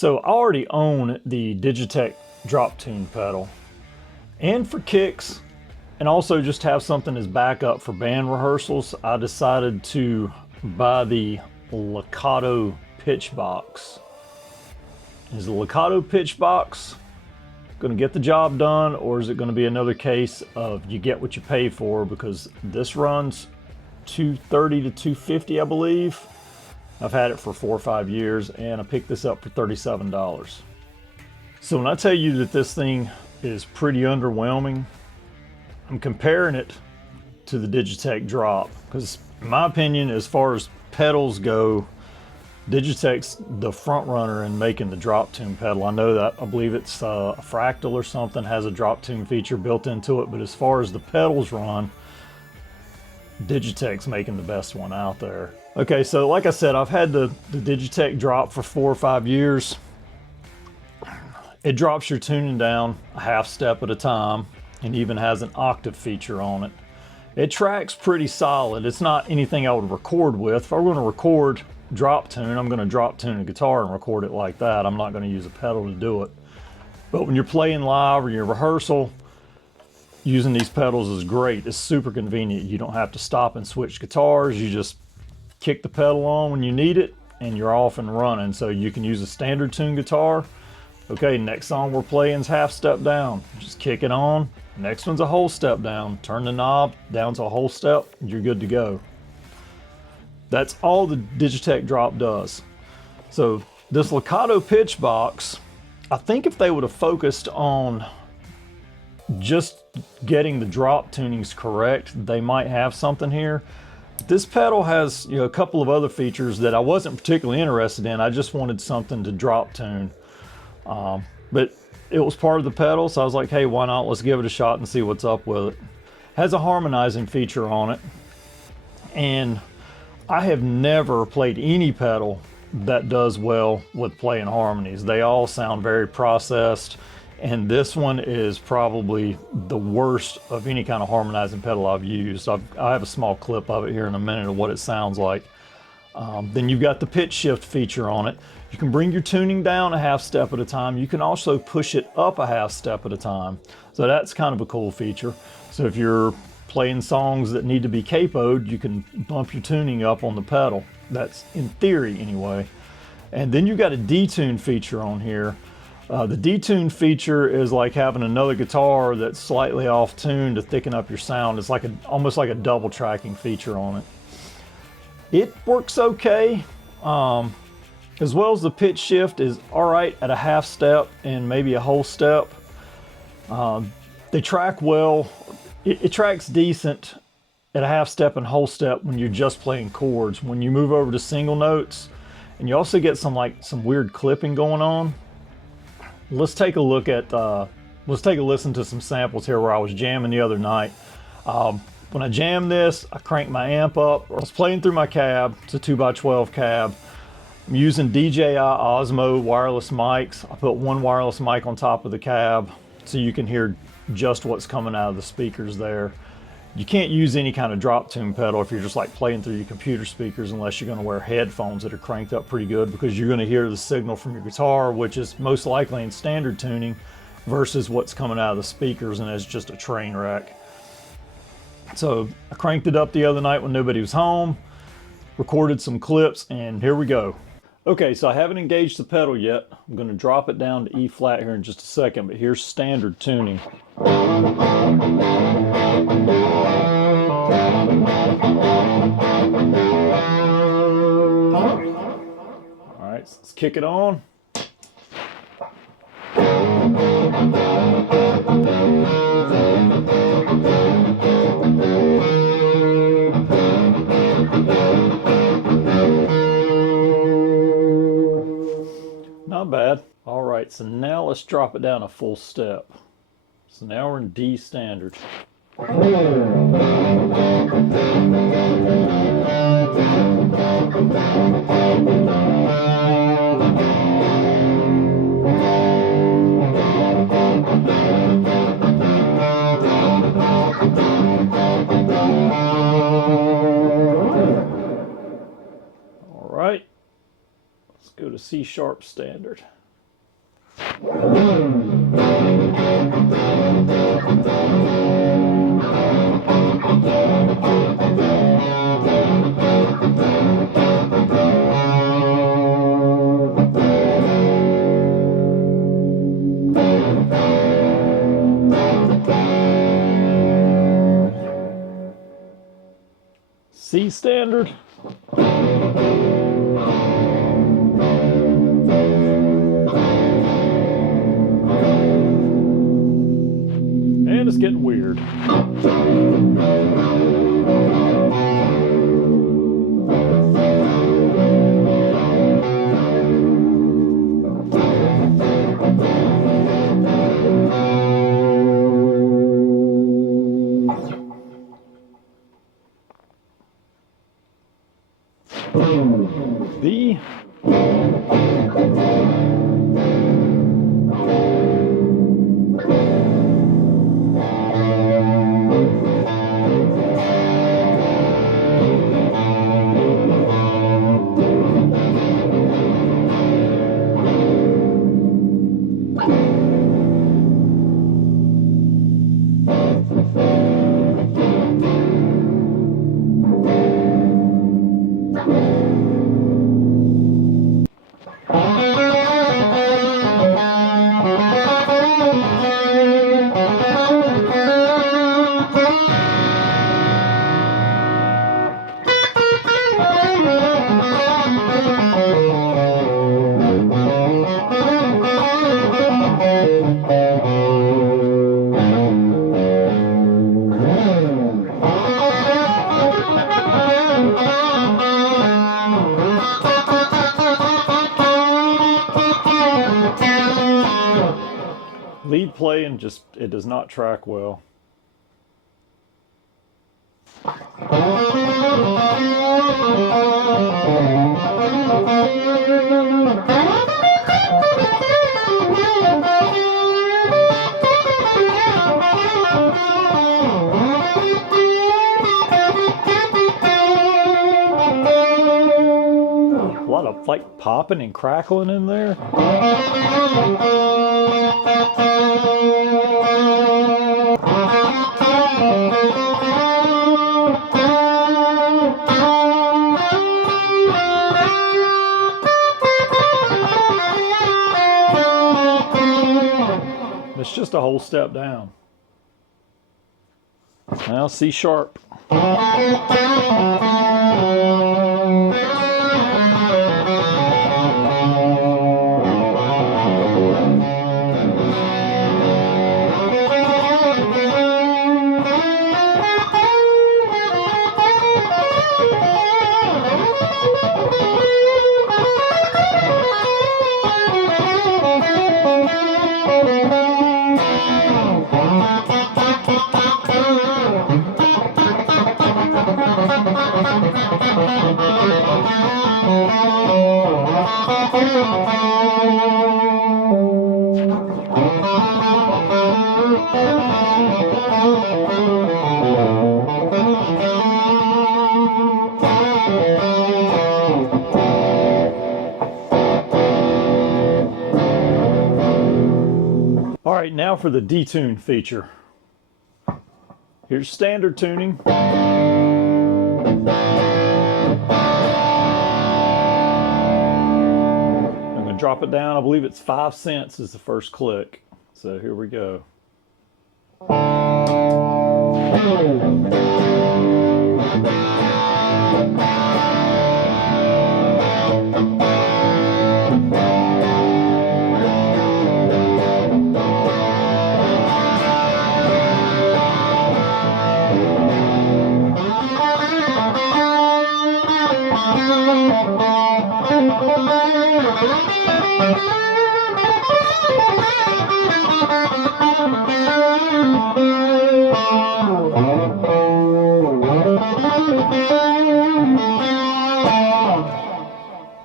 So I already own the Digitech Drop Tune pedal, and for kicks, and also just have something as backup for band rehearsals, I decided to buy the Lekato Pitch Box. Is the Lekato Pitch Box going to get the job done, or is it going to be another case of you get what you pay for? Because this runs $230 to $250, I believe. I've had it for 4 or 5 years, and I picked this up for $37. So when I tell you that this thing is pretty underwhelming, I'm comparing it to the Digitech Drop, because in my opinion, as far as pedals go, Digitech's the front runner in making the drop tune pedal. I know that, I believe it's a Fractal or something has a drop tune feature built into it, but as far as the pedals run, Digitech's making the best one out there. Okay, so like I said, I've had the Digitech Drop for 4 or 5 years. It drops your tuning down a half step at a time and even has an octave feature on it. It tracks pretty solid. It's not anything I would record with. If I were going to record drop tune, I'm going to drop tune a guitar and record it like that. I'm not going to use a pedal to do it. But when you're playing live or your rehearsal, using these pedals is great. It's super convenient. You don't have to stop and switch guitars. You just kick the pedal on when you need it and you're off and running. So you can use a standard tune guitar. Okay, next song we're playing is half step down. Just kick it on. Next one's a whole step down. Turn the knob down to a whole step, and you're good to go. That's all the Digitech Drop does. So this Lekato Pitch Box, I think if they would have focused on just getting the drop tunings correct, they might have something here. This pedal has, a couple of other features that I wasn't particularly interested in. I just wanted something to drop tune. But it was part of the pedal, so I was like, hey, why not? Let's give it a shot and see what's up with it. Has a harmonizing feature on it. And I have never played any pedal that does well with playing harmonies. They all sound very processed. And this one is probably the worst of any kind of harmonizing pedal I've used. I have a small clip of it here in a minute of what it sounds like. Then you've got the pitch shift feature on it. You can bring your tuning down a half step at a time. You can also push it up a half step at a time. So that's kind of a cool feature. So if you're playing songs that need to be capoed, you can bump your tuning up on the pedal. That's in theory anyway. And then you've got a detune feature on here. The detune feature is like having another guitar that's slightly off tune to thicken up your sound. It's like almost like a double tracking feature on it. It works okay, as well as the pitch shift is all right at a half step and maybe a whole step. They track well. It tracks decent at a half step and whole step when you're just playing chords. When you move over to single notes, and you also get some weird clipping going on. Let's take a look at, let's take a listen to some samples here where I was jamming the other night. When I jammed this, I cranked my amp up. I was playing through my cab. It's a 2x12 cab. I'm using DJI Osmo wireless mics. I put one wireless mic on top of the cab so you can hear just what's coming out of the speakers there. You can't use any kind of drop tune pedal if you're just like playing through your computer speakers unless you're going to wear headphones that are cranked up pretty good, because you're going to hear the signal from your guitar, which is most likely in standard tuning, versus what's coming out of the speakers, and it's just a train wreck. So I cranked it up the other night when nobody was home, recorded some clips, and here we go. Okay, so I haven't engaged the pedal yet. I'm going to drop it down to E flat here in just a second, but here's standard tuning. All right, so let's kick it on. Not bad. All right, so now let's drop it down a full step. So now we're in D standard. All right, let's go to C sharp standard. C standard. And it's getting weird. B. Lead play and just, it does not track well. A lot of like popping and crackling in there. It's just a whole step down. Now C sharp. All right, now for the detune feature. Here's standard tuning. I'm going to drop it down. I believe it's 5 cents is the first click. So here we go.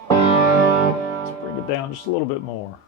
Let's bring it down just a little bit more.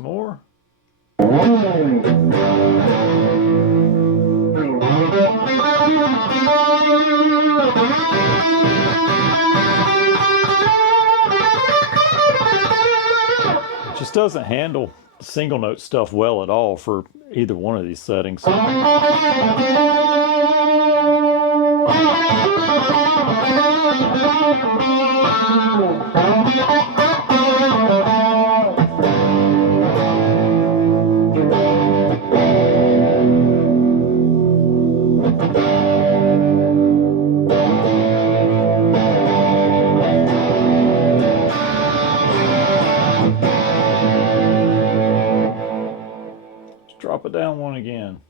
some more. Just doesn't handle the single note stuff well at all for either one of these settings. Drop it down one again.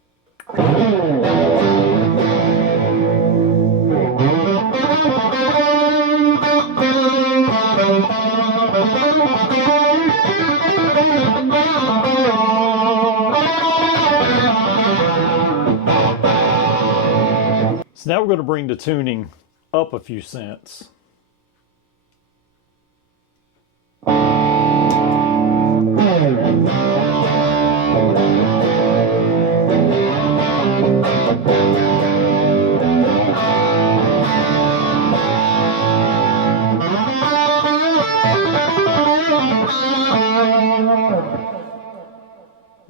So now we're going to bring the tuning up a few cents.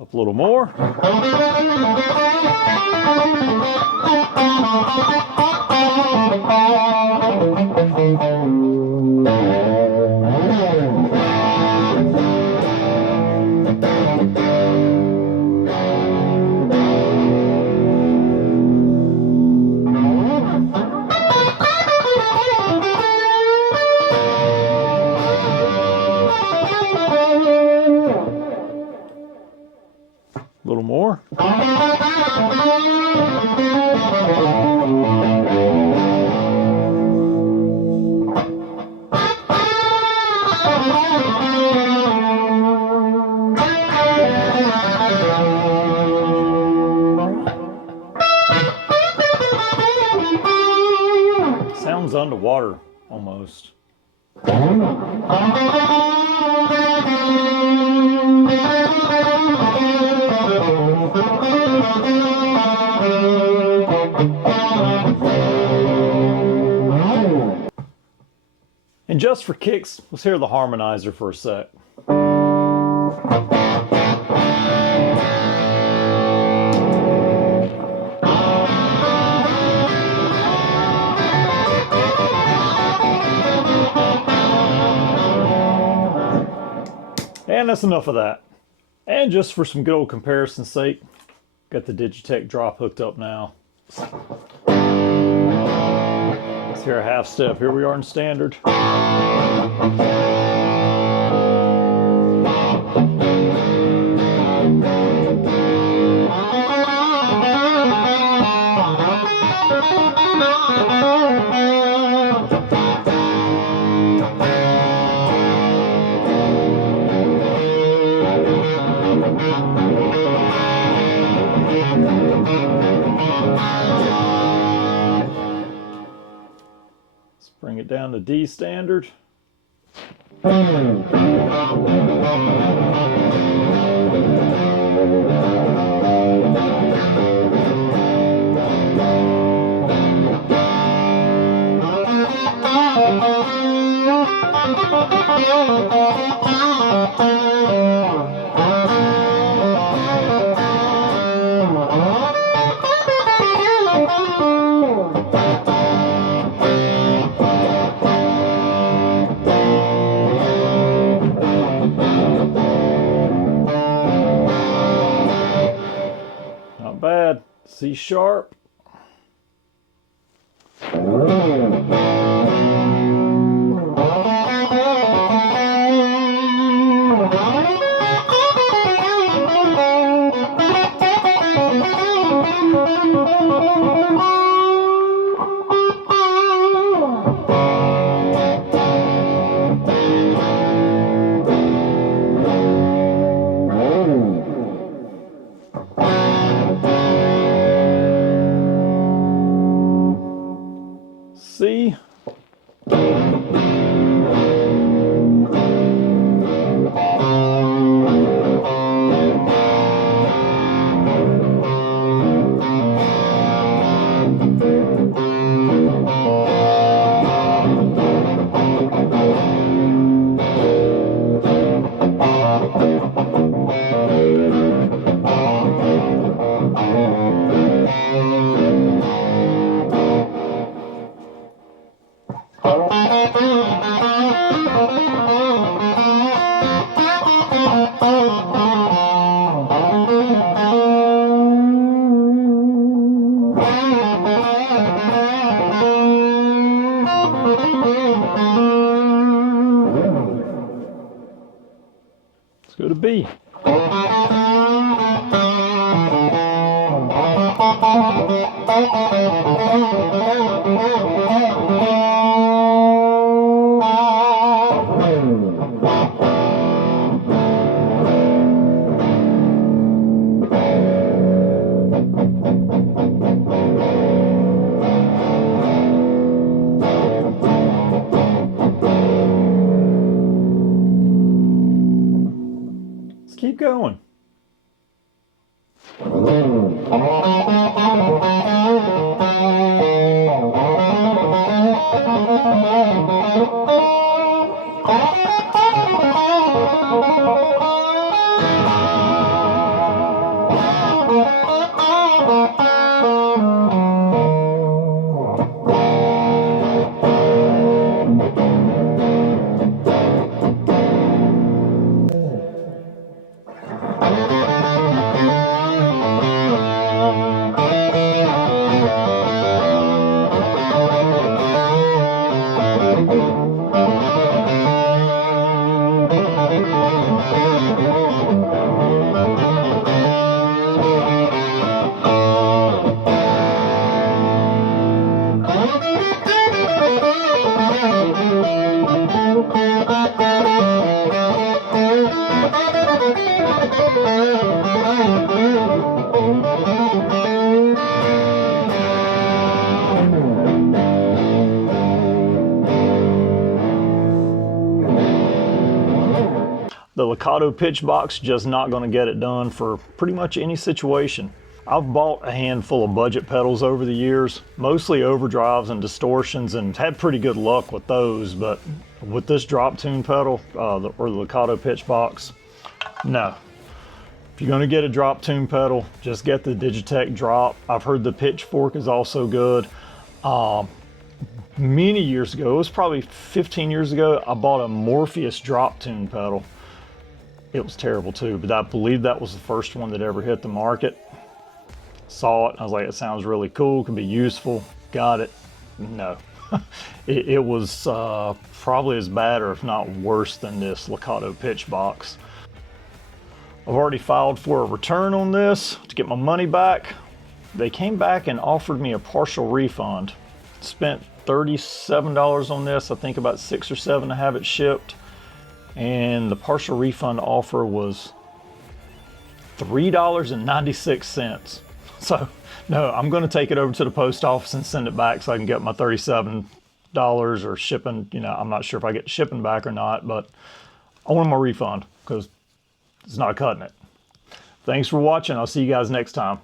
Up a little more. A little more. Sounds underwater almost. And just for kicks, let's hear the harmonizer for a sec. And that's enough of that. And just for some good old comparison's sake, got the Digitech Drop hooked up now. Let's hear a half step. Here we are in standard. Bring it down to D standard. Not bad. C sharp. C. would be. Let's keep going. The Lekato Pitch Box just not going to get it done for pretty much any situation. I've bought a handful of budget pedals over the years, mostly overdrives and distortions, and had pretty good luck with those, but with this drop tune pedal, or the Lekato Pitch Box, no. If you're going to get a drop tune pedal, just get the Digitech Drop. I've heard the Pitchfork is also good. Many years ago, it was probably 15 years ago, I bought a Morpheus drop tune pedal. It was terrible too, but I believe that was the first one that ever hit the market. Saw it, I was like, it sounds really cool, could be useful, got it. No, it was probably as bad or if not worse than this Lekato Pitch Box. I've already filed for a return on this to get my money back. They came back and offered me a partial refund. Spent $37 on this, I think about $6 or $7 to have it shipped. And the partial refund offer was $3.96. So no, I'm going to take it over to the post office and send it back so I can get my $37 or shipping. You know, I'm not sure if I get shipping back or not, but I want my refund because it's not cutting it. Thanks for watching. I'll see you guys next time.